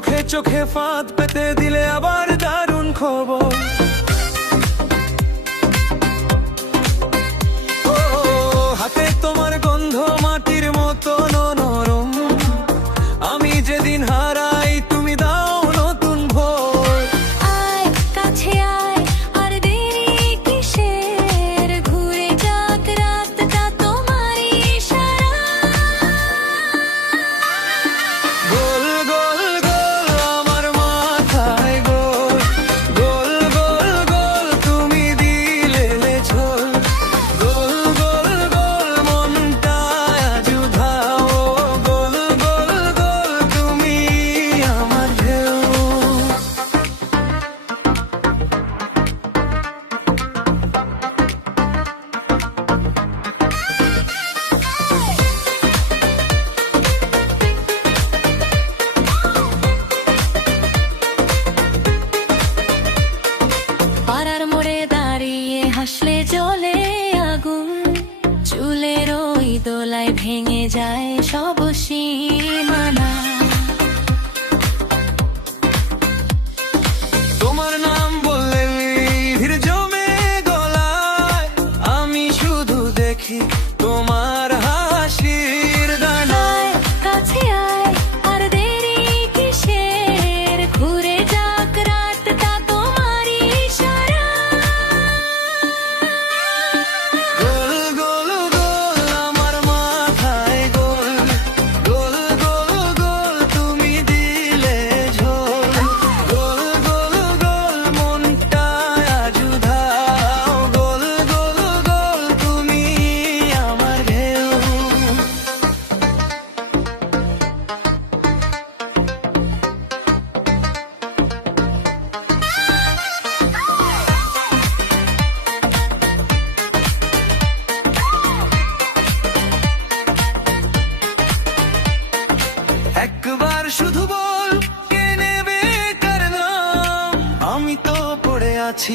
চোখে চোখে ফাঁদ পেতে দিলে আবার দারুণ খবর। ও হাতে তোমার গন্ধ মাটির মতো নরম, আমি যেদিন হারাই তুমি দাও নতুন ভোর। আয় কাছে আয় আর দেরি কিসের, ঘুরে যাক রাতটা তোমারই ইশারা। গোল গোল গোল আমার মাথায় গোল, গোল গোল গোল তুমি দিলে ঝোল, গোল গোল গোল মনটা আজ উধাও, গোল গোল গোল তুমি আমার ঢেউ। পাড়ার মোড়ে দাঁড়িয়ে হাসলে জ্বলে আগুন, চুলের ওই দোলায় ভেঙে যায় সব সীমানা। তোমার নাম বললে ভিড় জমে গলায়, আমি শুধু দেখি তোমার হাসির দানা। আয় কাছে আয় আর দেরি কিসের, ঘুরে যাক রাতটা তোমারই ইশারা। গোল গোল গোল আমার মাথায় গোল, গোল গোল গোল তুমি দিলে ঝোল, গোল গোল গোল মনটা আজ উধাও, গোল গোল গোল তুমি আমার ঢেউ। একবার শুধু বল কে নেবে কার নাম, আমি তো পড়ে আছি